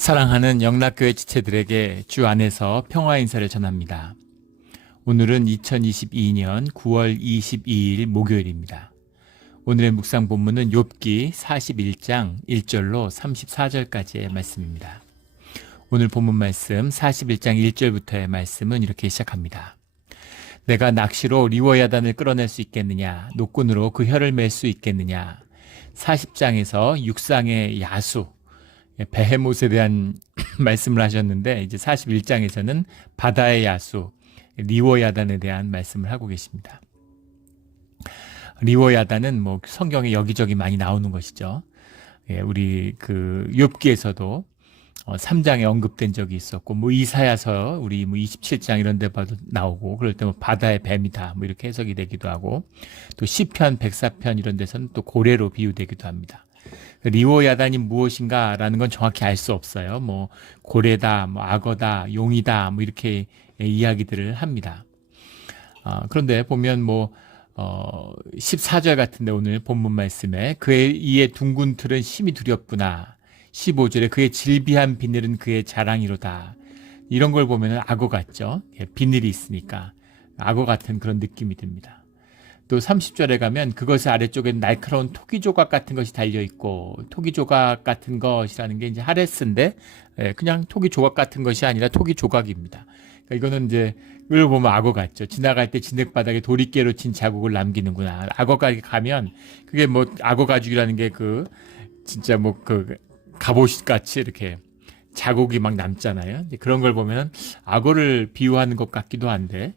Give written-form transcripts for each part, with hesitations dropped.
사랑하는 영락교회 지체들에게 주 안에서 평화 인사를 전합니다. 오늘은 2022년 9월 22일 목요일입니다. 오늘의 묵상 본문은 욥기 41장 1절로 34절까지의 말씀입니다. 오늘 본문 말씀 41장 1절부터의 말씀은 이렇게 시작합니다. 내가 낚시로 리워야단을 끌어낼 수 있겠느냐? 노끈으로 그 혀를 맬 수 있겠느냐? 40장에서 육상의 야수, 베헤못에 대한 말씀을 하셨는데 이제 41장에서는 바다의 야수, 리워야단에 대한 말씀을 하고 계십니다. 리워야단은 성경에 여기저기 많이 나오는 것이죠. 우리 욥기에서도 3장에 언급된 적이 있었고, 이사야서 우리 27장 이런 데 봐도 나오고, 그럴 때 바다의 뱀이다 이렇게 해석이 되기도 하고, 또 시편 104편 이런 데서는 또 고래로 비유되기도 합니다. 리워야단이 무엇인가 라는 건 정확히 알 수 없어요. 고래다, 악어다, 용이다, 이렇게 이야기들을 합니다. 그런데 보면 14절 같은데 오늘 본문 말씀에 그의 이의 둥근 틀은 심히 두렵구나. 15절에 그의 질비한 비늘은 그의 자랑이로다. 이런 걸 보면 악어 같죠. 비늘이 있으니까 악어 같은 그런 느낌이 듭니다. 또 30절에 가면 그것의 아래쪽에 날카로운 토기 조각 같은 것이 달려있고, 토기 조각 같은 것이라는 게 이제 하레스인데 그냥 토기 조각 같은 것이 아니라 토기 조각입니다. 그러니까 이거는 이제 이걸 보면 악어 같죠. 지나갈 때 진흙바닥에 도리깨로 친 자국을 남기는구나. 악어가 가면 그게 악어 가죽이라는 게 진짜 갑옷 같이 이렇게 자국이 막 남잖아요. 그런 걸 보면 악어를 비유하는 것 같기도 한데,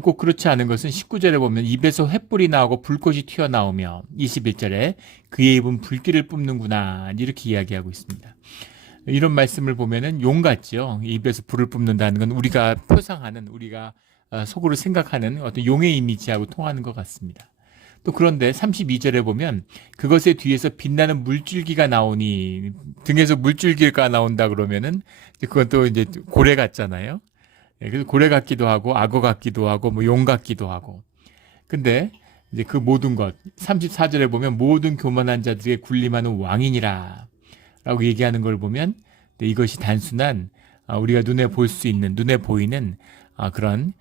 꼭 그렇지 않은 것은 19절에 보면 입에서 횃불이 나오고 불꽃이 튀어나오며, 21절에 그의 입은 불길을 뿜는구나 이렇게 이야기하고 있습니다. 이런 말씀을 보면은 용 같죠. 입에서 불을 뿜는다는 건 우리가 표상하는, 우리가 속으로 생각하는 어떤 용의 이미지하고 통하는 것 같습니다. 또 그런데 32절에 보면 그것의 뒤에서 빛나는 물줄기가 나오니, 등에서 물줄기가 나온다 그러면은 그건 또 이제 고래 같잖아요. 그래서 고래 같기도 하고 악어 같기도 하고 용 같기도 하고. 근데 이제 그 모든 것 34절에 보면 모든 교만한 자들에게 군림하는 왕이니라 라고 얘기하는 걸 보면 이것이 단순한 우리가 눈에 볼 수 있는, 눈에 보이는 그런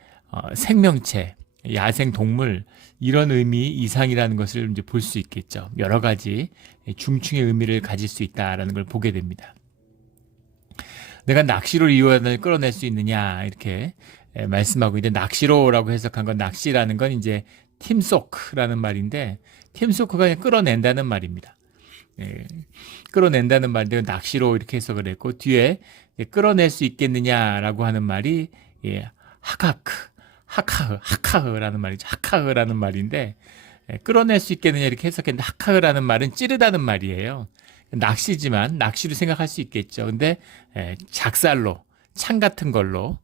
생명체, 야생 동물, 이런 의미 이상이라는 것을 이제 볼 수 있겠죠. 여러 가지 중충의 의미를 가질 수 있다라는 걸 보게 됩니다. 내가 낚시로 리워야단을 끌어낼 수 있느냐 이렇게 말씀하고 있는데, 낚시로라고 해석한 건, 낚시라는 건 이제 팀소크라는 말인데, 팀소크가 그냥 끌어낸다는 말입니다. 끌어낸다는 말인데 낚시로 이렇게 해석을 했고, 뒤에 끌어낼 수 있겠느냐라고 하는 말이 하카흐라는 말이죠. 하카흐라는 말인데, 끌어낼 수 있겠느냐 이렇게 해석했는데, 하카흐라는 말은 찌르다는 말이에요. 낚시지만 낚시로 생각할 수 있겠죠. 근데 작살로, 창 같은 걸로,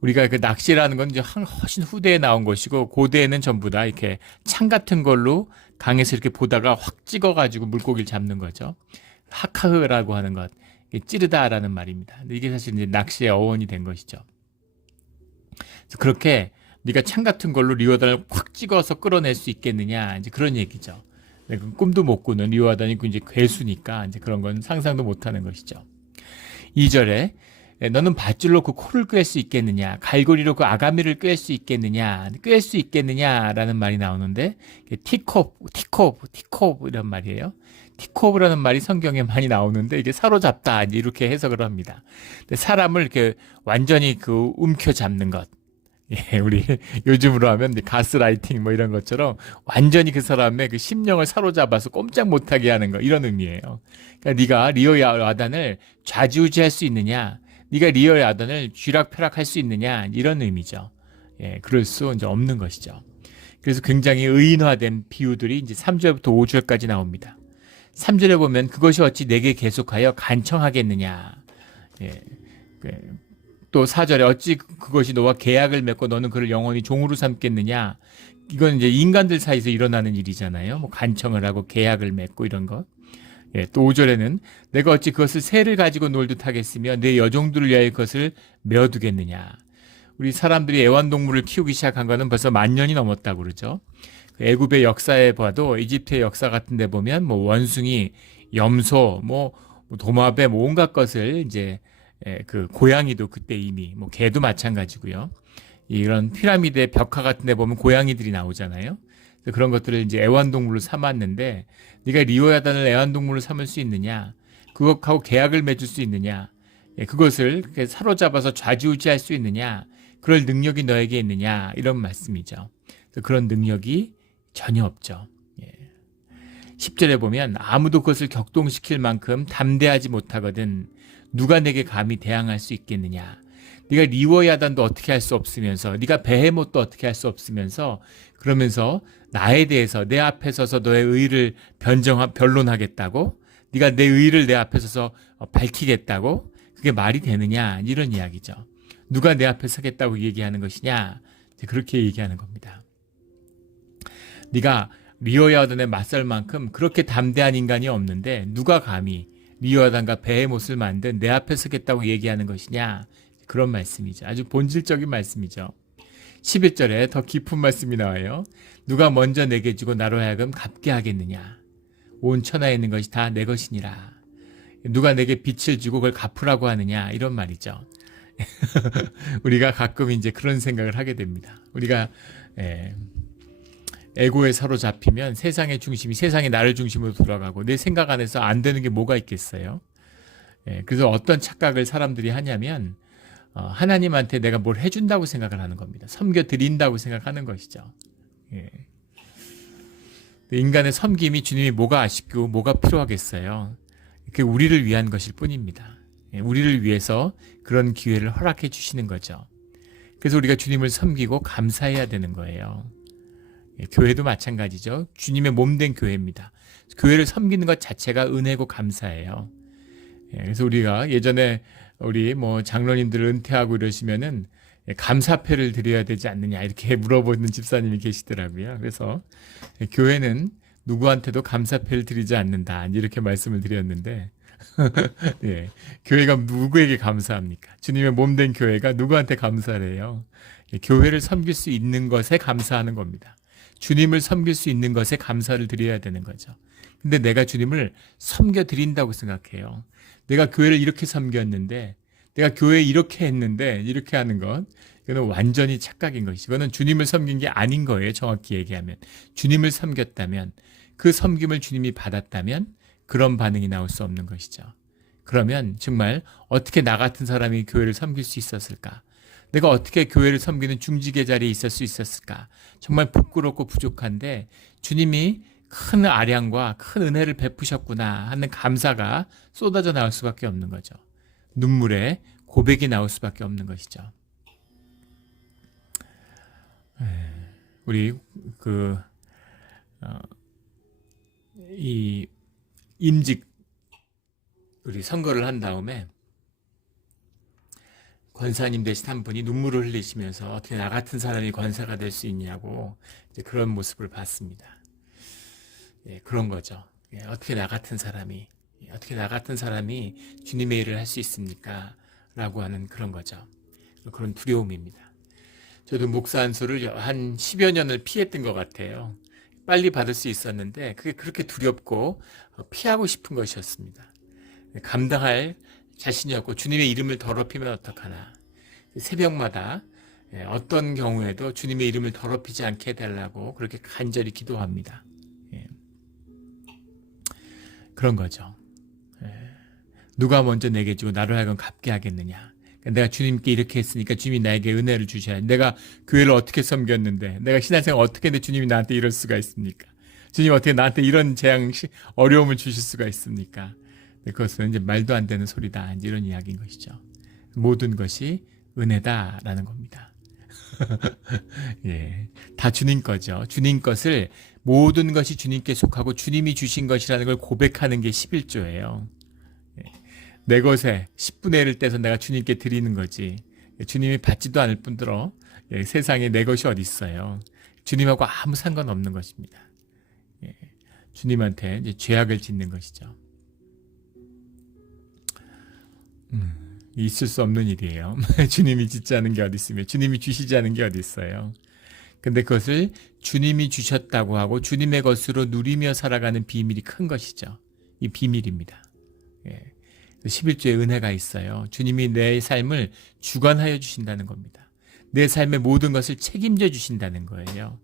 우리가 그 낚시라는 건 이제 훨씬 후대에 나온 것이고, 고대에는 전부 다 이렇게 창 같은 걸로 강에서 이렇게 보다가 확 찍어가지고 물고기를 잡는 거죠. 하카흐라고 하는 것, 찌르다라는 말입니다. 근데 이게 사실 이제 낚시의 어원이 된 것이죠. 그래서 그렇게 네가 창 같은 걸로 리워단을 확 찍어서 끌어낼 수 있겠느냐, 이제 그런 얘기죠. 꿈도 못 꾸는 리워야단이 이제 괴수니까 이제 그런 건 상상도 못 하는 것이죠. 2절에 너는 밧줄로 그 코를 꿰 수 있겠느냐, 갈고리로 그 아가미를 꿰 수 있겠느냐, 꿰 수 있겠느냐라는 말이 나오는데, 티콥 이런 말이에요. 티콥이라는 말이 성경에 많이 나오는데, 이게 사로잡다 이렇게 해석을 합니다. 사람을 이렇게 완전히 움켜 잡는 것. 우리 요즘으로 하면 가스라이팅 이런 것처럼 완전히 그 사람의 그 심령을 사로잡아서 꼼짝 못하게 하는 거, 이런 의미예요. 그러니까 네가 리워야단을 좌지우지할 수 있느냐, 네가 리워야단을 쥐락펴락할 수 있느냐, 이런 의미죠. 그럴 수 이제 없는 것이죠. 그래서 굉장히 의인화된 비유들이 이제 3절부터 5절까지 나옵니다. 3절에 보면 그것이 어찌 내게 계속하여 간청하겠느냐. 또 4절에 어찌 그것이 너와 계약을 맺고 너는 그를 영원히 종으로 삼겠느냐. 이건 이제 인간들 사이에서 일어나는 일이잖아요. 간청을 하고 계약을 맺고 이런 것. 또 5절에는 내가 어찌 그것을 새를 가지고 놀듯 하겠으며 내 여종들을 위하여 그것을 메어두겠느냐. 우리 사람들이 애완동물을 키우기 시작한 거는 벌써 10,000년이 넘었다고 그러죠. 애굽의 역사에 봐도 이집트의 역사 같은 데 보면 원숭이, 염소, 뭐 도마뱀 뭐 온갖 것을 이제 그 고양이도 그때 이미 뭐 개도 마찬가지고요. 이런 피라미드의 벽화 같은 데 보면 고양이들이 나오잖아요. 그래서 그런 것들을 이제 애완동물로 삼았는데 네가 리오야단을 애완동물로 삼을 수 있느냐? 그것하고 계약을 맺을 수 있느냐? 그것을 사로잡아서 좌지우지할 수 있느냐? 그럴 능력이 너에게 있느냐? 이런 말씀이죠. 그래서 그런 능력이 전혀 없죠. 10절에 보면 아무도 그것을 격동시킬 만큼 담대하지 못하거든 누가 내게 감히 대항할 수 있겠느냐. 네가 리워야단도 어떻게 할 수 없으면서 네가 베헤못도 어떻게 할 수 없으면서 그러면서 나에 대해서 내 앞에 서서 너의 의를 변론하겠다고? 네가 내 의를 내 앞에 서서 밝히겠다고? 그게 말이 되느냐? 이런 이야기죠. 누가 내 앞에 서겠다고 얘기하는 것이냐? 그렇게 얘기하는 겁니다. 네가 리오야단에 맞설 만큼 그렇게 담대한 인간이 없는데 누가 감히 리오야단과 베헤못을 만든 내 앞에 서겠다고 얘기하는 것이냐? 그런 말씀이죠. 아주 본질적인 말씀이죠. 11절에 더 깊은 말씀이 나와요. 누가 먼저 내게 주고 나로 하여금 갚게 하겠느냐? 온 천하에 있는 것이 다 내 것이니라. 누가 내게 빛을 주고 그걸 갚으라고 하느냐? 이런 말이죠. 우리가 가끔 이제 그런 생각을 하게 됩니다. 우리가 에고에 사로잡히면 세상의 중심이 세상이 나를 중심으로 돌아가고 내 생각 안에서 안 되는 게 뭐가 있겠어요? 그래서 어떤 착각을 사람들이 하냐면 하나님한테 내가 뭘 해준다고 생각을 하는 겁니다. 섬겨드린다고 생각하는 것이죠. 인간의 섬김이 주님이 뭐가 아쉽고 뭐가 필요하겠어요. 그게 우리를 위한 것일 뿐입니다. 우리를 위해서 그런 기회를 허락해 주시는 거죠. 그래서 우리가 주님을 섬기고 감사해야 되는 거예요. 교회도 마찬가지죠. 주님의 몸된 교회입니다. 교회를 섬기는 것 자체가 은혜고 감사해요. 그래서 우리가 예전에 우리 뭐 장로님들 은퇴하고 이러시면은 감사패를 드려야 되지 않느냐 이렇게 물어보는 집사님이 계시더라고요. 그래서 교회는 누구한테도 감사패를 드리지 않는다 이렇게 말씀을 드렸는데 네, 교회가 누구에게 감사합니까? 주님의 몸된 교회가 누구한테 감사를 해요? 교회를 섬길 수 있는 것에 감사하는 겁니다. 주님을 섬길 수 있는 것에 감사를 드려야 되는 거죠. 근데 내가 주님을 섬겨드린다고 생각해요. 내가 교회를 이렇게 섬겼는데 내가 교회 이렇게 했는데 이렇게 하는 것 이거는 완전히 착각인 것이죠. 이거는 주님을 섬긴 게 아닌 거예요. 정확히 얘기하면. 주님을 섬겼다면 그 섬김을 주님이 받았다면 그런 반응이 나올 수 없는 것이죠. 그러면 정말 어떻게 나 같은 사람이 교회를 섬길 수 있었을까? 내가 어떻게 교회를 섬기는 중직의 자리에 있을 수 있었을까? 정말 부끄럽고 부족한데 주님이 큰 아량과 큰 은혜를 베푸셨구나 하는 감사가 쏟아져 나올 수밖에 없는 거죠. 눈물에 고백이 나올 수밖에 없는 것이죠. 우리 이 임직 우리 선거를 한 다음에 권사님 되신 한 분이 눈물을 흘리시면서 어떻게 나 같은 사람이 권사가 될 수 있냐고 이제 그런 모습을 봤습니다. 그런 거죠. 어떻게 나 같은 사람이 주님의 일을 할 수 있습니까? 라고 하는 그런 거죠. 그런 두려움입니다. 저도 목사 안수를 한 10여 년을 피했던 것 같아요. 빨리 받을 수 있었는데 그게 그렇게 두렵고 피하고 싶은 것이었습니다. 감당할 자신이 없고 주님의 이름을 더럽히면 어떡하나. 새벽마다 어떤 경우에도 주님의 이름을 더럽히지 않게 해달라고 그렇게 간절히 기도합니다. 그런 거죠. 누가 먼저 내게 주고 나로 하여금 갚게 하겠느냐. 내가 주님께 이렇게 했으니까 주님이 나에게 은혜를 주셔야 내가 교회를 어떻게 섬겼는데 내가 신앙생활 어떻게 했는데 주님이 나한테 이럴 수가 있습니까? 주님이 어떻게 나한테 이런 재앙 어려움을 주실 수가 있습니까? 그것은 이제 말도 안 되는 소리다 이런 이야기인 것이죠. 모든 것이 은혜다라는 겁니다. 다 주님 거죠. 주님 것을 모든 것이 주님께 속하고 주님이 주신 것이라는 걸 고백하는 게 11조예요. 내 것에 10분의 1을 떼서 내가 주님께 드리는 거지. 주님이 받지도 않을 뿐더러 세상에 내 것이 어디 있어요. 주님하고 아무 상관없는 것입니다. 주님한테 이제 죄악을 짓는 것이죠. 있을 수 없는 일이에요. 주님이 짓지 않은 게 어디 있으며 주님이 주시지 않은 게 어디 있어요. 근데 그것을 주님이 주셨다고 하고 주님의 것으로 누리며 살아가는 비밀이 큰 것이죠. 이 비밀입니다. 11조의 은혜가 있어요. 주님이 내 삶을 주관하여 주신다는 겁니다. 내 삶의 모든 것을 책임져 주신다는 거예요.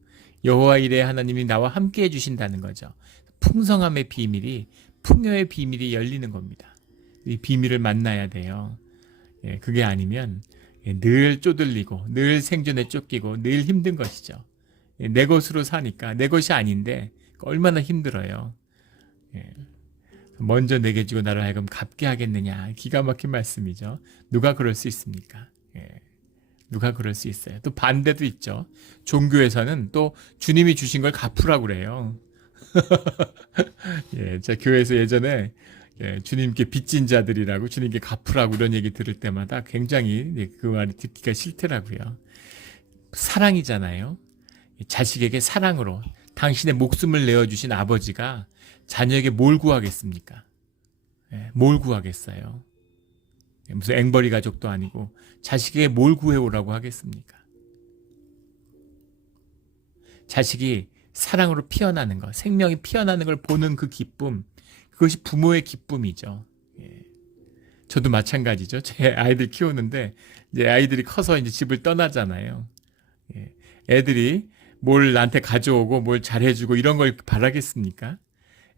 여호와 이레 하나님이 나와 함께 해 주신다는 거죠. 풍성함의 비밀이, 풍요의 비밀이 열리는 겁니다. 이 비밀을 만나야 돼요. 그게 아니면 늘 쪼들리고 늘 생존에 쫓기고 늘 힘든 것이죠. 내 것으로 사니까 내 것이 아닌데 얼마나 힘들어요. 먼저 내게 주고 나를 하여금 갚게 하겠느냐. 기가 막힌 말씀이죠. 누가 그럴 수 있습니까? 누가 그럴 수 있어요. 또 반대도 있죠. 종교에서는 또 주님이 주신 걸 갚으라고 그래요. 제가 교회에서 예전에 주님께 빚진 자들이라고, 주님께 갚으라고 이런 얘기 들을 때마다 굉장히 그 말이 듣기가 싫더라고요. 사랑이잖아요. 자식에게 사랑으로 당신의 목숨을 내어주신 아버지가 자녀에게 뭘 구하겠습니까? 뭘 구하겠어요? 무슨 앵벌이 가족도 아니고 자식에게 뭘 구해오라고 하겠습니까? 자식이 사랑으로 피어나는 것, 생명이 피어나는 걸 보는 그 기쁨, 그것이 부모의 기쁨이죠. 저도 마찬가지죠. 제 아이들 키우는데 이제 아이들이 커서 이제 집을 떠나잖아요. 애들이 뭘 나한테 가져오고 뭘 잘해주고 이런 걸 바라겠습니까?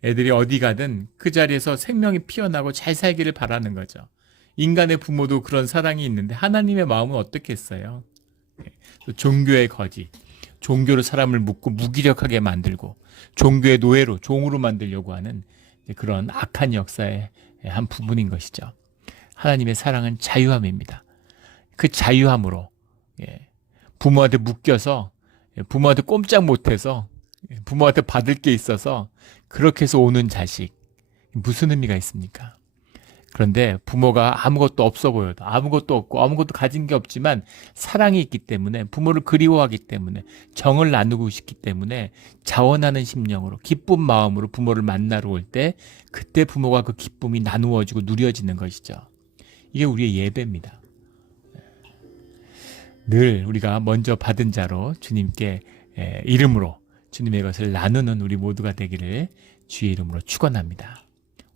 애들이 어디 가든 그 자리에서 생명이 피어나고 잘 살기를 바라는 거죠. 인간의 부모도 그런 사랑이 있는데 하나님의 마음은 어떻겠어요? 종교의 거짓, 종교로 사람을 묶고 무기력하게 만들고 종교의 노예로, 종으로 만들려고 하는 그런 악한 역사의 한 부분인 것이죠. 하나님의 사랑은 자유함입니다. 그 자유함으로 부모한테 묶여서, 부모한테 꼼짝 못해서, 부모한테 받을 게 있어서 그렇게 해서 오는 자식, 무슨 의미가 있습니까? 그런데 부모가 아무것도 없어 보여도, 아무것도 없고 아무것도 가진 게 없지만 사랑이 있기 때문에, 부모를 그리워하기 때문에, 정을 나누고 싶기 때문에 자원하는 심령으로, 기쁜 마음으로 부모를 만나러 올 때 그때 부모가 그 기쁨이 나누어지고 누려지는 것이죠. 이게 우리의 예배입니다. 늘 우리가 먼저 받은 자로 주님께 이름으로 주님의 것을 나누는 우리 모두가 되기를 주의 이름으로 축원합니다.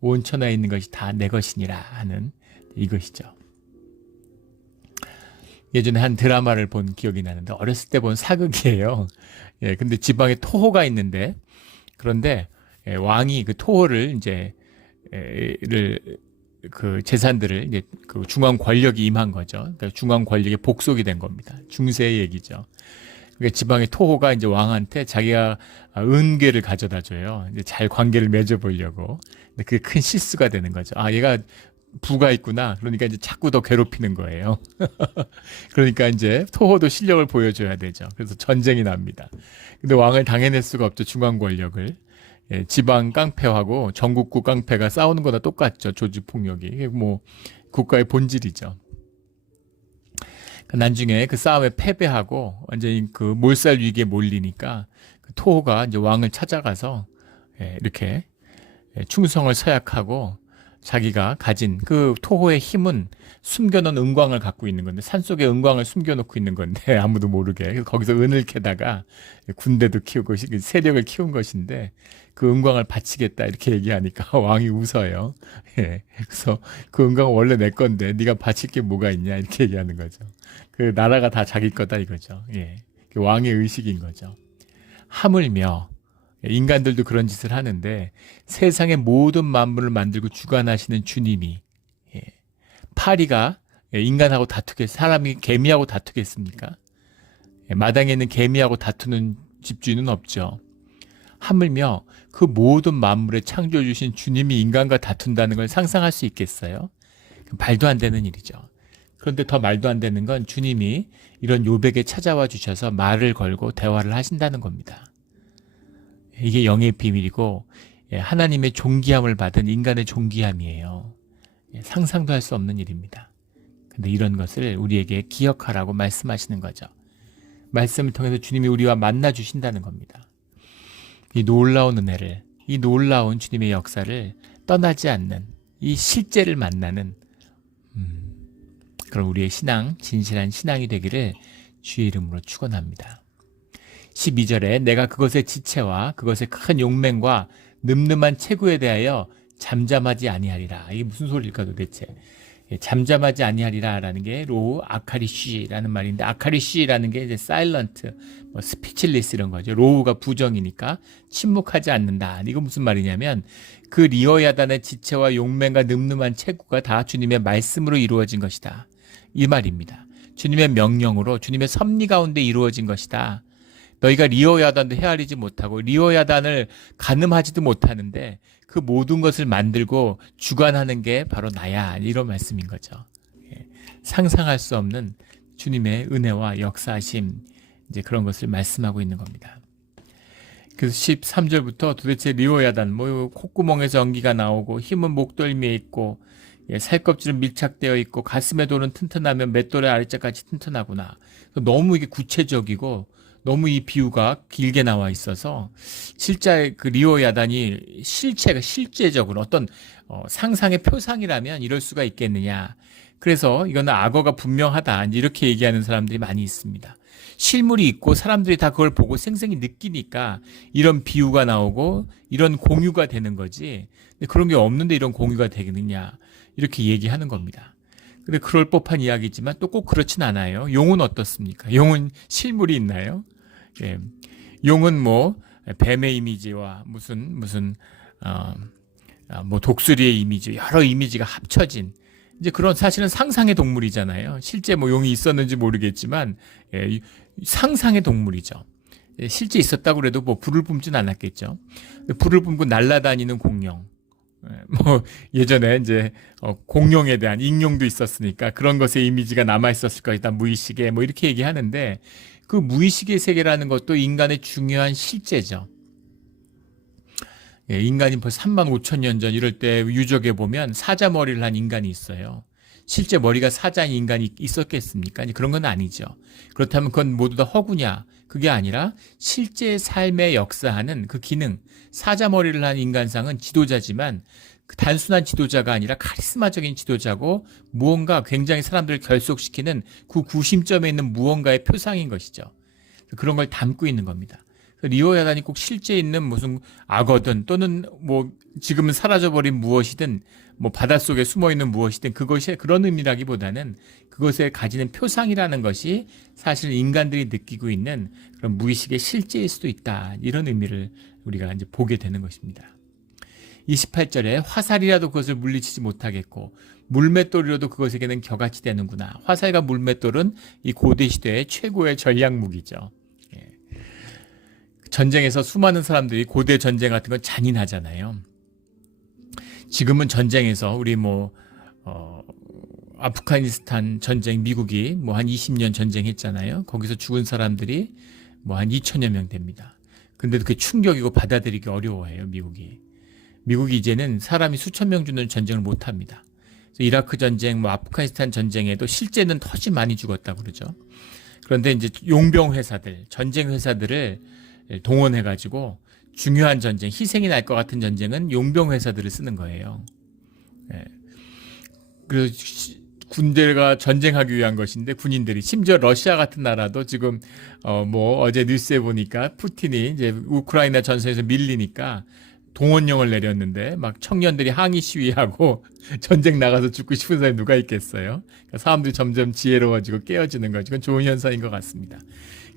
온 천하에 있는 것이 다 내 것이니라 하는 이것이죠. 예전에 한 드라마를 본 기억이 나는데, 어렸을 때 본 사극이에요. 근데 지방에 토호가 있는데, 그런데 왕이 그 토호를 이제 그 재산들을 이제 그 중앙 권력이 임한 거죠. 그러니까 중앙 권력의 복속이 된 겁니다. 중세의 얘기죠. 그러니까 지방의 토호가 이제 왕한테 자기가 은괴를 가져다 줘요. 이제 잘 관계를 맺어보려고. 근데 그게 큰 실수가 되는 거죠. 아, 얘가 부가 있구나. 그러니까 이제 자꾸 더 괴롭히는 거예요. 그러니까 이제 토호도 실력을 보여줘야 되죠. 그래서 전쟁이 납니다. 근데 왕을 당해낼 수가 없죠. 중앙 권력을. 지방 깡패하고 전국구 깡패가 싸우는 거나 똑같죠. 조직폭력이. 이게 뭐 국가의 본질이죠. 나중에 그 싸움에 패배하고 완전히 그 몰살 위기에 몰리니까 그 토호가 이제 왕을 찾아가서 이렇게 충성을 서약하고, 자기가 가진 그 토호의 힘은 숨겨놓은 은광을 갖고 있는 건데, 산속에 은광을 숨겨놓고 있는 건데 아무도 모르게, 그래서 거기서 은을 캐다가 군대도 키우고 세력을 키운 것인데 그 은광을 바치겠다 이렇게 얘기하니까 왕이 웃어요. 그래서 그 은광은 원래 내 건데 네가 바칠 게 뭐가 있냐 이렇게 얘기하는 거죠. 그 나라가 다 자기 거다 이거죠. 그 왕의 의식인 거죠. 하물며 인간들도 그런 짓을 하는데, 세상의 모든 만물을 만들고 주관하시는 주님이, 파리가 인간하고 사람이 개미하고 다투겠습니까? 마당에 있는 개미하고 다투는 집주인은 없죠. 하물며 그 모든 만물에 창조해 주신 주님이 인간과 다툰다는 걸 상상할 수 있겠어요? 말도 안 되는 일이죠. 그런데 더 말도 안 되는 건 주님이 이런 요백에 찾아와 주셔서 말을 걸고 대화를 하신다는 겁니다. 이게 영의 비밀이고 하나님의 존귀함을 받은 인간의 존귀함이에요. 상상도 할 수 없는 일입니다. 근데 이런 것을 우리에게 기억하라고 말씀하시는 거죠. 말씀을 통해서 주님이 우리와 만나 주신다는 겁니다. 이 놀라운 은혜를, 이 놀라운 주님의 역사를 떠나지 않는, 이 실제를 만나는 그런 우리의 신앙, 진실한 신앙이 되기를 주의 이름으로 축원합니다. 12절에 내가 그것의 지체와 그것의 큰 용맹과 늠름한 체구에 대하여 잠잠하지 아니하리라. 이게 무슨 소리일까 도대체. 예, 잠잠하지 아니하리라라는 게 로우 아카리쉬라는 말인데, 아카리쉬라는 게 이제 사일런트, 뭐 스피치리스 이런 거죠. 로우가 부정이니까 침묵하지 않는다. 이거 무슨 말이냐면 그 리어야단의 지체와 용맹과 늠름한 체구가 다 주님의 말씀으로 이루어진 것이다. 이 말입니다. 주님의 명령으로 주님의 섭리 가운데 이루어진 것이다. 너희가 리어야단도 헤아리지 못하고 리어야단을 가늠하지도 못하는데 그 모든 것을 만들고 주관하는 게 바로 나야. 이런 말씀인 거죠. 예. 상상할 수 없는 주님의 은혜와 역사하심, 이제 그런 것을 말씀하고 있는 겁니다. 그래서 13절부터 도대체 리오야단, 뭐 콧구멍에서 연기가 나오고 힘은 목덜미에 있고, 예, 살껍질은 밀착되어 있고 가슴의 돌은 튼튼하면 맷돌의 아래짝까지 튼튼하구나. 너무 이게 구체적이고 너무 이 비유가 길게 나와 있어서 실제 그 리오야단이 실체가 실제적으로 어떤 상상의 표상이라면 이럴 수가 있겠느냐. 그래서 이거는 악어가 분명하다. 이렇게 얘기하는 사람들이 많이 있습니다. 실물이 있고 사람들이 다 그걸 보고 생생히 느끼니까 이런 비유가 나오고 이런 공유가 되는 거지. 근데 그런 게 없는데 이런 공유가 되겠느냐. 이렇게 얘기하는 겁니다. 근데 그럴 법한 이야기지만 또 꼭 그렇진 않아요. 용은 어떻습니까? 용은 실물이 있나요? 예. 용은 뭐 뱀의 이미지와 무슨 뭐 독수리의 이미지, 여러 이미지가 합쳐진 이제 그런 사실은 상상의 동물이잖아요. 실제 뭐 용이 있었는지 모르겠지만 예, 상상의 동물이죠. 예, 실제 있었다고 그래도 뭐 불을 뿜진 않았겠죠. 불을 뿜고 날아다니는 공룡. 뭐 예전에 이제 공룡에 대한 익룡도 있었으니까 그런 것의 이미지가 남아 있었을 거다. 무의식에 뭐 이렇게 얘기하는데 그 무의식의 세계라는 것도 인간의 중요한 실제죠. 예, 인간이 벌써 35,000년 전 이럴 때 유적에 보면 사자 머리를 한 인간이 있어요. 실제 머리가 사자인 인간이 있었겠습니까? 그런 건 아니죠. 그렇다면 그건 모두 다 허구냐? 그게 아니라 실제 삶의 역사하는 그 기능, 사자 머리를 한 인간상은 지도자지만 단순한 지도자가 아니라 카리스마적인 지도자고 무언가 굉장히 사람들을 결속시키는 그 구심점에 있는 무언가의 표상인 것이죠. 그런 걸 담고 있는 겁니다. 리오야단이 꼭 실제 있는 무슨 악어든 또는 뭐 지금은 사라져버린 무엇이든 뭐 바닷속에 숨어있는 무엇이든 그것이 그런 의미라기보다는 그것에 가지는 표상이라는 것이 사실 인간들이 느끼고 있는 그런 무의식의 실제일 수도 있다. 이런 의미를 우리가 이제 보게 되는 것입니다. 28절에 화살이라도 그것을 물리치지 못하겠고 물맷돌이라도 그것에게는 겨같이 되는구나. 화살과 물맷돌은 이 고대 시대의 최고의 전략 무기죠. 전쟁에서 수많은 사람들이 고대 전쟁 같은 건 잔인하잖아요. 지금은 전쟁에서 우리 아프가니스탄 전쟁 미국이 뭐 한 20년 전쟁했잖아요. 거기서 죽은 사람들이 뭐 한 2천여 명 됩니다. 근데도 그게 충격이고 받아들이기 어려워해요, 미국이. 미국이 이제는 사람이 수천 명 죽는 전쟁을 못 합니다. 이라크 전쟁, 뭐 아프가니스탄 전쟁에도 실제는 훨씬 많이 죽었다고 그러죠. 그런데 이제 용병 회사들, 전쟁 회사들을 동원해가지고 중요한 전쟁, 희생이 날 것 같은 전쟁은 용병 회사들을 쓰는 거예요. 예. 그 군대가 전쟁하기 위한 것인데 군인들이 심지어 러시아 같은 나라도 지금 뭐 어제 뉴스에 보니까 푸틴이 이제 우크라이나 전선에서 밀리니까 동원령을 내렸는데 막 청년들이 항의 시위하고 전쟁 나가서 죽고 싶은 사람이 누가 있겠어요? 그러니까 사람들이 점점 지혜로워지고 깨어지는 거죠. 이건 좋은 현상인 것 같습니다.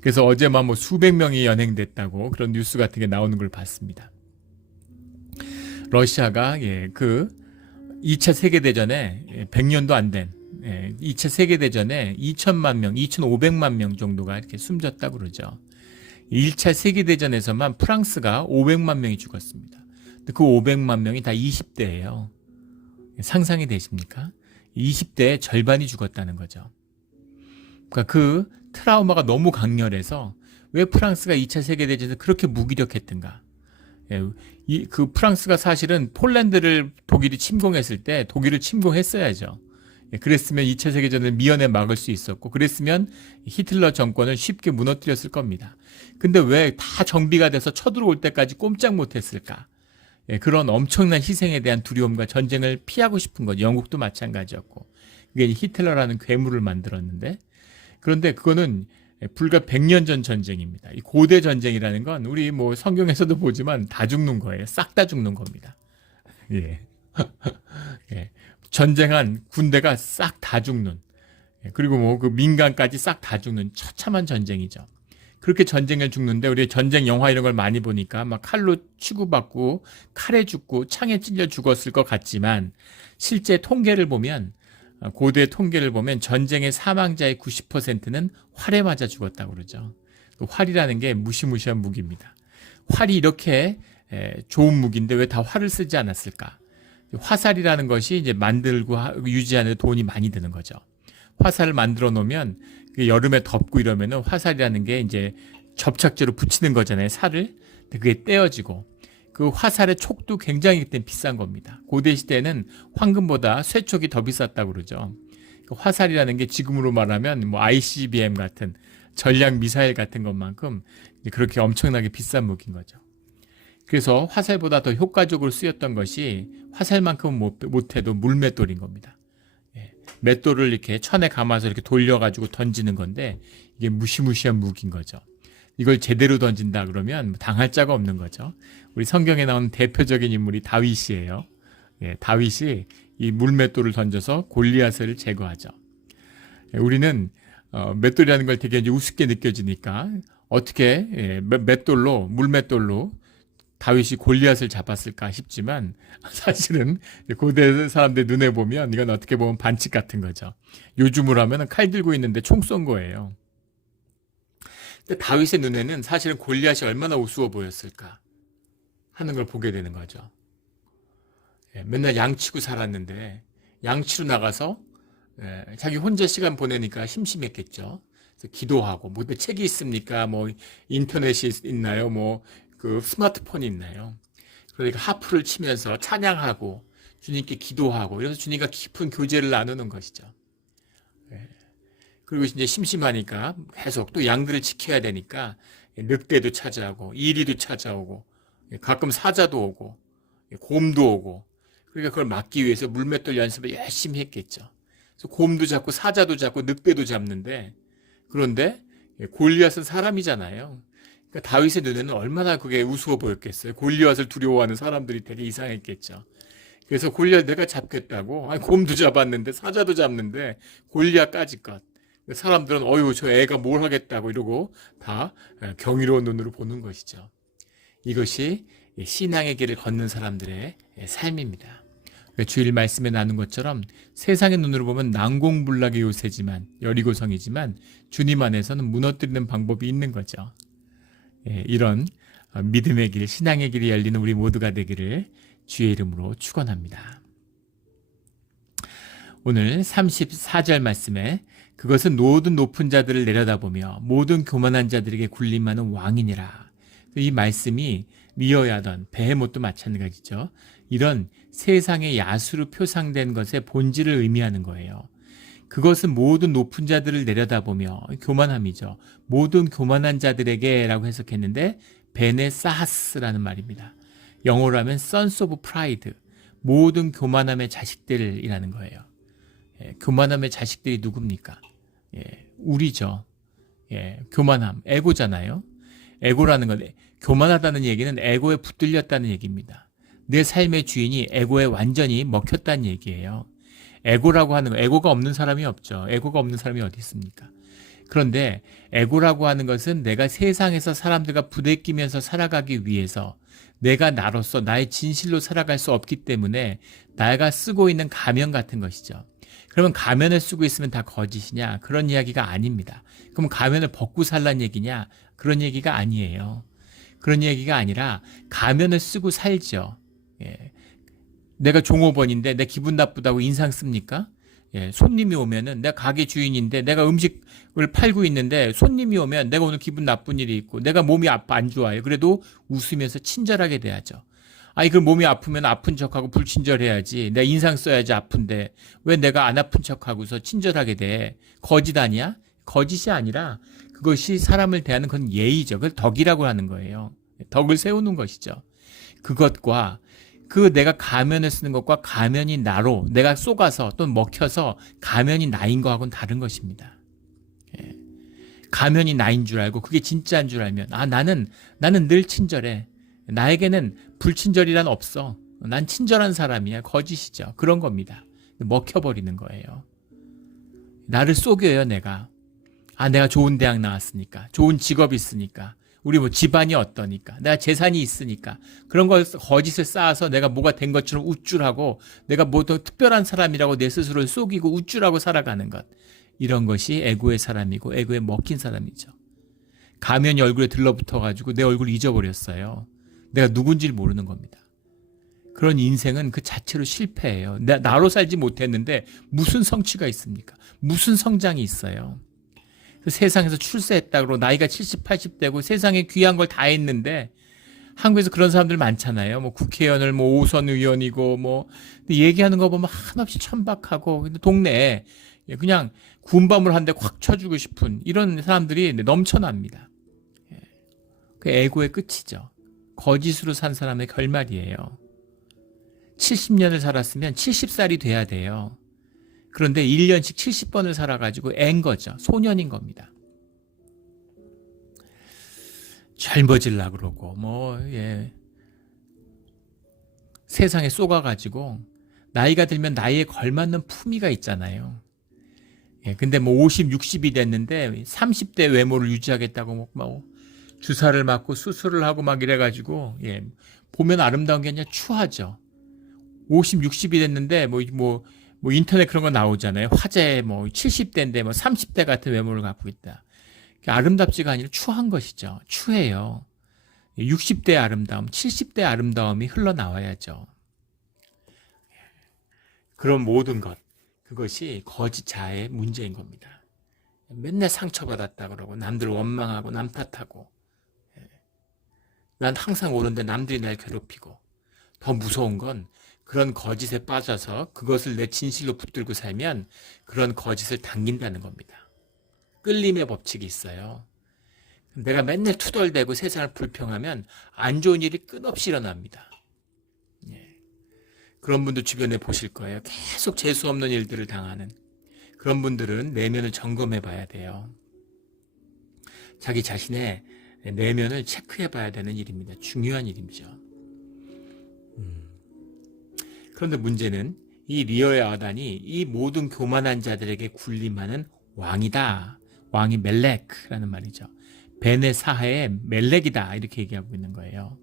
그래서 어제만 뭐 수백 명이 연행됐다고 그런 뉴스 같은 게 나오는 걸 봤습니다. 러시아가 그 2차 세계대전에 100년도 안 된 2차 세계대전에 2천만 명, 2,500만 명 정도가 이렇게 숨졌다고 그러죠. 1차 세계대전에서만 프랑스가 500만 명이 죽었습니다. 근데 그 500만 명이 다 20대예요. 상상이 되십니까? 20대의 절반이 죽었다는 거죠. 그러니까 그 트라우마가 너무 강렬해서 왜 프랑스가 2차 세계대전에서 그렇게 무기력했던가. 그 프랑스가 사실은 폴란드를 독일이 침공했을 때 독일을 침공했어야죠. 그랬으면 2차 세계전을 미연에 막을 수 있었고 그랬으면 히틀러 정권을 쉽게 무너뜨렸을 겁니다. 근데 왜 다 정비가 돼서 쳐들어올 때까지 꼼짝 못했을까? 그런 엄청난 희생에 대한 두려움과 전쟁을 피하고 싶은 거죠. 영국도 마찬가지였고. 그게 히틀러라는 괴물을 만들었는데 그런데 그거는 불과 100년 전 전쟁입니다. 이 고대 전쟁이라는 건 우리 뭐 성경에서도 보지만 다 죽는 거예요. 싹 다 죽는 겁니다. 예. 예, 전쟁한 군대가 싹 다 죽는, 그리고 뭐 그 민간까지 싹 다 죽는 처참한 전쟁이죠. 그렇게 전쟁을 죽는데 우리 전쟁 영화 이런 걸 많이 보니까 막 칼로 치고받고 칼에 죽고 창에 찔려 죽었을 것 같지만 실제 통계를 보면 고대 통계를 보면 전쟁의 사망자의 90%는 활에 맞아 죽었다고 그러죠. 활이라는 게 무시무시한 무기입니다. 활이 이렇게 좋은 무기인데 왜 다 활을 쓰지 않았을까? 화살이라는 것이 이제 만들고 유지하는 데 돈이 많이 드는 거죠. 화살을 만들어 놓으면 여름에 덥고 이러면은 화살이라는 게 이제 접착제로 붙이는 거잖아요. 살을. 근데 그게 떼어지고 그 화살의 촉도 굉장히 그때 비싼 겁니다. 고대 시대에는 황금보다 쇠촉이 더 비쌌다고 그러죠. 그 화살이라는 게 지금으로 말하면 뭐 ICBM 같은 전략 미사일 같은 것만큼 그렇게 엄청나게 비싼 무기인 거죠. 그래서 화살보다 더 효과적으로 쓰였던 것이 화살만큼은 못해도 물맷돌인 겁니다. 맷돌을 이렇게 천에 감아서 이렇게 돌려가지고 던지는 건데 이게 무시무시한 무기인 거죠. 이걸 제대로 던진다 그러면 당할 자가 없는 거죠. 우리 성경에 나오는 대표적인 인물이 다윗이에요. 다윗이 이 물맷돌을 던져서 골리앗을 제거하죠. 우리는 맷돌이라는 걸 되게 이제 우습게 느껴지니까 어떻게 맷돌로 물맷돌로 다윗이 골리앗을 잡았을까 싶지만 사실은 고대 사람들 눈에 보면 이건 어떻게 보면 반칙 같은 거죠. 요즘으로 하면 칼 들고 있는데 총 쏜 거예요. 근데 다윗의 눈에는 사실은 골리앗이 얼마나 우스워 보였을까 하는 걸 보게 되는 거죠. 맨날 양치고 살았는데 양치로 나가서 자기 혼자 시간 보내니까 심심했겠죠. 그래서 기도하고 뭐 책이 있습니까? 뭐 인터넷이 있나요? 뭐 그 스마트폰이 있나요? 그러니까 하프를 치면서 찬양하고 주님께 기도하고 이래서 주님과 깊은 교제를 나누는 것이죠. 그리고 이제 심심하니까 계속 또 양들을 지켜야 되니까 늑대도 찾아오고 이리도 찾아오고 가끔 사자도 오고 곰도 오고 그러니까 그걸 막기 위해서 물맷돌 연습을 열심히 했겠죠. 그래서 곰도 잡고 사자도 잡고 늑대도 잡는데 그런데 골리앗은 사람이잖아요. 그러니까 다윗의 눈에는 얼마나 그게 우스워 보였겠어요. 골리앗을 두려워하는 사람들이 되게 이상했겠죠. 그래서 골리앗 내가 잡겠다고 곰도 잡았는데 사자도 잡는데 골리앗까지 것. 사람들은 어휴 저 애가 뭘 하겠다고 이러고 다 경이로운 눈으로 보는 것이죠. 이것이 신앙의 길을 걷는 사람들의 삶입니다. 주일 말씀에 나눈 것처럼 세상의 눈으로 보면 난공불락의 요새지만 여리고성이지만 주님 안에서는 무너뜨리는 방법이 있는 거죠. 이런 믿음의 길, 신앙의 길이 열리는 우리 모두가 되기를 주의 이름으로 축원합니다. 오늘 34절 말씀에 그것은 모든 높은 자들을 내려다보며 모든 교만한 자들에게 군림하는 왕이니라. 이 말씀이 미어야던 베헤못도 마찬가지죠. 이런 세상의 야수로 표상된 것의 본질을 의미하는 거예요. 그것은 모든 높은 자들을 내려다보며 교만함이죠. 모든 교만한 자들에게 라고 해석했는데 베네사하스라는 말입니다. 영어로 하면 sons of pride, 모든 교만함의 자식들이라는 거예요. 교만함의 자식들이 누굽니까? 우리죠. 교만함, 에고잖아요. 에고라는 건 교만하다는 얘기는 에고에 붙들렸다는 얘기입니다. 내 삶의 주인이 에고에 완전히 먹혔다는 얘기예요. 에고라고 하는 거, 에고가 없는 사람이 없죠. 에고가 없는 사람이 어디 있습니까? 그런데 에고라고 하는 것은 내가 세상에서 사람들과 부대끼면서 살아가기 위해서 내가 나로서 나의 진실로 살아갈 수 없기 때문에 내가 쓰고 있는 가면 같은 것이죠. 그러면 가면을 쓰고 있으면 다 거짓이냐? 그런 이야기가 아닙니다. 그럼 가면을 벗고 살란 얘기냐? 그런 얘기가 아니에요. 그런 얘기가 아니라 가면을 쓰고 살죠. 내가 종업원인데 내 기분 나쁘다고 인상 씁니까? 손님이 오면은 내가 가게 주인인데 내가 음식을 팔고 있는데 손님이 오면 내가 오늘 기분 나쁜 일이 있고 내가 몸이 아파 안 좋아요. 그래도 웃으면서 친절하게 대하죠. 그럼 몸이 아프면 아픈 척하고 불친절해야지. 내가 인상 써야지 아픈데 왜 내가 안 아픈 척하고서 친절하게 대? 거짓 아니야? 거짓이 아니라 그것이 사람을 대하는 건 예의죠. 그걸 덕이라고 하는 거예요. 덕을 세우는 것이죠. 그것과 내가 가면을 쓰는 것과 가면이 나로 내가 쏘가서 또는 먹혀서 가면이 나인 거하고는 다른 것입니다. 가면이 나인 줄 알고 그게 진짜인 줄 알면 나는 늘 친절해. 나에게는 불친절이란 없어. 난 친절한 사람이야. 거짓이죠. 그런 겁니다. 먹혀버리는 거예요. 나를 속여요, 내가. 내가 좋은 대학 나왔으니까, 좋은 직업이 있으니까, 우리 뭐 집안이 어떠니까, 내가 재산이 있으니까, 그런 걸 거짓을 쌓아서 내가 뭐가 된 것처럼 우쭐하고, 내가 뭐 더 특별한 사람이라고 내 스스로를 속이고 우쭐하고 살아가는 것. 이런 것이 에고의 사람이고, 에고에 먹힌 사람이죠. 가면이 얼굴에 들러붙어가지고 내 얼굴을 잊어버렸어요. 내가 누군지를 모르는 겁니다. 그런 인생은 그 자체로 실패예요. 나로 살지 못했는데 무슨 성취가 있습니까? 무슨 성장이 있어요? 세상에서 출세했다고 나이가 70, 80대고 세상에 귀한 걸 다 했는데 한국에서 그런 사람들 많잖아요. 뭐 국회의원을 뭐 5선 의원이고 뭐 얘기하는 거 보면 한없이 천박하고 동네에 그냥 군밤을 한 대 확 쳐주고 싶은 이런 사람들이 넘쳐납니다. 그 에고의 끝이죠. 거짓으로 산 사람의 결말이에요. 70년을 살았으면 70살이 돼야 돼요. 그런데 1년씩 70번을 살아가지고 앤 거죠. 소년인 겁니다. 젊어질라 그러고 세상에 쏘가가지고 나이가 들면 나이에 걸맞는 품위가 있잖아요. 근데 50, 60이 됐는데 30대 외모를 유지하겠다고 주사를 맞고 수술을 하고 막 이래가지고 보면 아름다운 게 아니라 추하죠. 50, 60이 됐는데 인터넷 그런 거 나오잖아요. 화제 70대인데 30대 같은 외모를 갖고 있다. 아름답지가 아니라 추한 것이죠. 추해요. 60대의 아름다움, 70대의 아름다움이 흘러나와야죠. 그런 모든 것, 그것이 거짓 자아의 문제인 겁니다. 맨날 상처받았다 그러고 남들 원망하고 남 탓하고 난 항상 옳은데 남들이 날 괴롭히고 더 무서운 건 그런 거짓에 빠져서 그것을 내 진실로 붙들고 살면 그런 거짓을 당긴다는 겁니다. 끌림의 법칙이 있어요. 내가 맨날 투덜대고 세상을 불평하면 안 좋은 일이 끝없이 일어납니다. 그런 분들 주변에 보실 거예요. 계속 재수 없는 일들을 당하는 그런 분들은 내면을 점검해 봐야 돼요. 자기 자신의 내면을 체크해 봐야 되는 일입니다. 중요한 일이죠. 그런데 문제는 이 리어의 아단이 이 모든 교만한 자들에게 군림하는 왕이다. 왕이 멜렉이라는 말이죠. 벤의 사하의 멜렉이다. 이렇게 얘기하고 있는 거예요.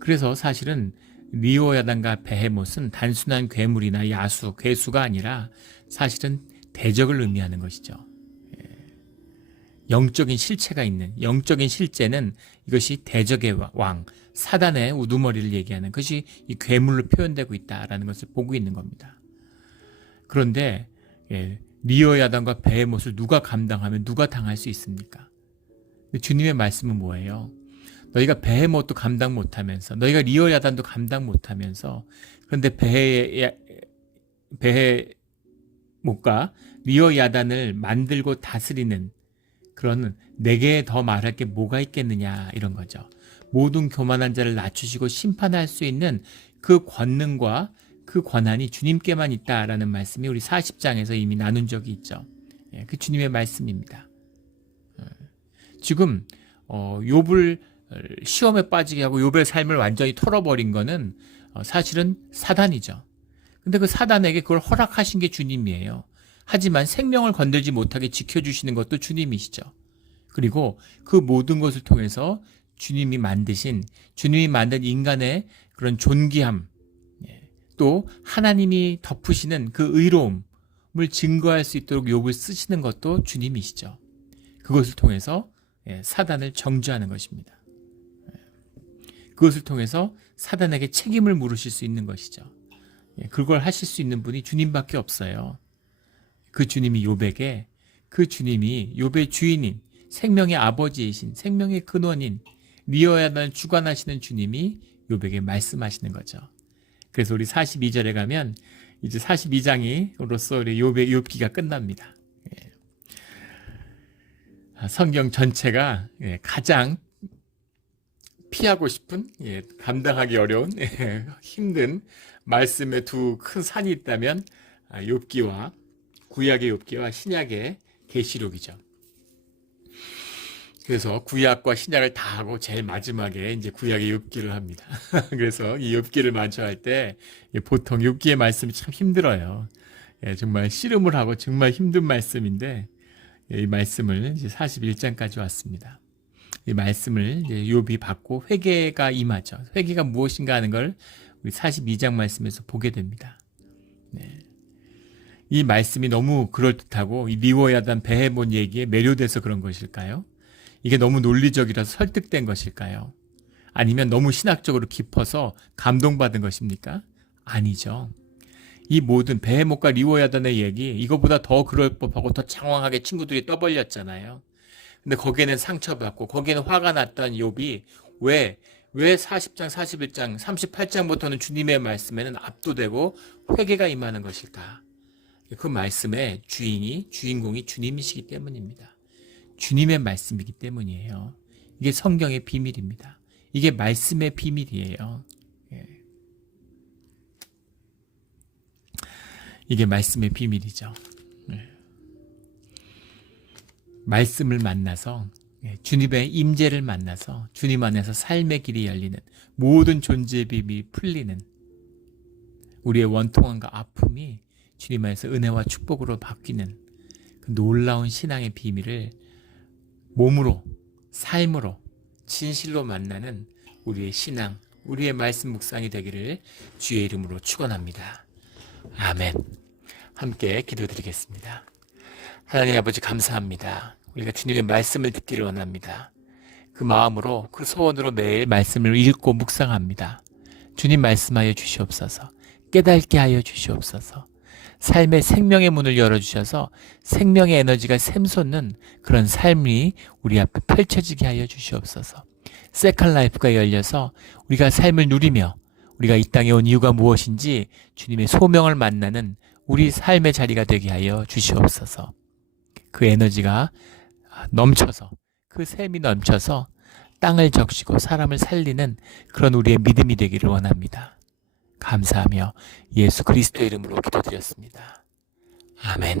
그래서 사실은 리오야단과 베헤못은 단순한 괴물이나 야수, 괴수가 아니라 사실은 대적을 의미하는 것이죠. 영적인 실체가 있는, 영적인 실제는 이것이 대적의 왕, 사단의 우두머리를 얘기하는 것이 이 괴물로 표현되고 있다라는 것을 보고 있는 겁니다. 그런데 리오야단과 베헤못을 누가 감당하면 누가 당할 수 있습니까? 주님의 말씀은 뭐예요? 너희가 베헤못도 감당 못하면서 너희가 리오야단도 감당 못하면서 그런데 베헤못과 리오야단을 만들고 다스리는 그런 내게 더 말할 게 뭐가 있겠느냐 이런 거죠. 모든 교만한 자를 낮추시고 심판할 수 있는 그 권능과 그 권한이 주님께만 있다라는 말씀이 우리 40장에서 이미 나눈 적이 있죠. 그 주님의 말씀입니다. 지금 욥을 시험에 빠지게 하고 욥의 삶을 완전히 털어버린 거는 사실은 사단이죠. 근데 그 사단에게 그걸 허락하신 게 주님이에요. 하지만 생명을 건들지 못하게 지켜주시는 것도 주님이시죠. 그리고 그 모든 것을 통해서 주님이 만든 인간의 그런 존귀함, 또 하나님이 덮으시는 그 의로움을 증거할 수 있도록 욥을 쓰시는 것도 주님이시죠. 그것을 통해서 사단을 정죄하는 것입니다. 그것을 통해서 사단에게 책임을 물으실 수 있는 것이죠. 그걸 하실 수 있는 분이 주님밖에 없어요. 그 주님이 욥에게, 그 주님이 욥의 주인인, 생명의 아버지이신, 생명의 근원인, 리어야단을 주관하시는 주님이 욥에게 말씀하시는 거죠. 그래서 우리 42절에 가면 이제 42장으로서 우리 욥의 욥기가 끝납니다. 성경 전체가 가장 피하고 싶은, 감당하기 어려운, 힘든 말씀의 두 큰 산이 있다면 욥기와 구약의 욥기와 신약의 계시록이죠. 그래서 구약과 신약을 다 하고 제일 마지막에 이제 구약의 욥기를 합니다. 그래서 이 욥기를 마주할 때 보통 욥기의 말씀이 참 힘들어요. 정말 씨름을 하고 정말 힘든 말씀인데 이 말씀을 이제 41장까지 왔습니다. 이 말씀을 이제 욥이 받고 회개가 임하죠. 회개가 무엇인가 하는 걸 우리 42장 말씀에서 보게 됩니다. 이 말씀이 너무 그럴듯하고 이 리워야단 베헤몬 얘기에 매료돼서 그런 것일까요? 이게 너무 논리적이라서 설득된 것일까요? 아니면 너무 신학적으로 깊어서 감동받은 것입니까? 아니죠. 이 모든 베헤몬과 리워야단의 얘기, 이거보다 더 그럴 법하고 더 장황하게 친구들이 떠벌렸잖아요. 근데 거기에는 상처받고 거기에는 화가 났던 욥이 왜 40장, 41장, 38장부터는 주님의 말씀에는 압도되고 회개가 임하는 것일까? 그 말씀의 주인공이 주님이시기 때문입니다. 주님의 말씀이기 때문이에요. 이게 성경의 비밀입니다. 이게 말씀의 비밀이에요. 이게 말씀의 비밀이죠. 말씀을 만나서 주님의 임재를 만나서 주님 안에서 삶의 길이 열리는 모든 존재의 비밀이 풀리는 우리의 원통함과 아픔이 주님 안에서 은혜와 축복으로 바뀌는 그 놀라운 신앙의 비밀을 몸으로 삶으로 진실로 만나는 우리의 신앙, 우리의 말씀 묵상이 되기를 주의 이름으로 축원합니다. 아멘. 함께 기도드리겠습니다. 하나님 아버지 감사합니다. 우리가 주님의 말씀을 듣기를 원합니다. 그 마음으로 그 소원으로 매일 말씀을 읽고 묵상합니다. 주님 말씀하여 주시옵소서. 깨닫게 하여 주시옵소서. 삶의 생명의 문을 열어주셔서 생명의 에너지가 샘솟는 그런 삶이 우리 앞에 펼쳐지게 하여 주시옵소서. 세컨 라이프가 열려서 우리가 삶을 누리며 우리가 이 땅에 온 이유가 무엇인지 주님의 소명을 만나는 우리 삶의 자리가 되게 하여 주시옵소서. 그 에너지가 넘쳐서 그 샘이 넘쳐서 땅을 적시고 사람을 살리는 그런 우리의 믿음이 되기를 원합니다. 감사하며 예수 그리스도의 이름으로 기도드렸습니다. 아멘.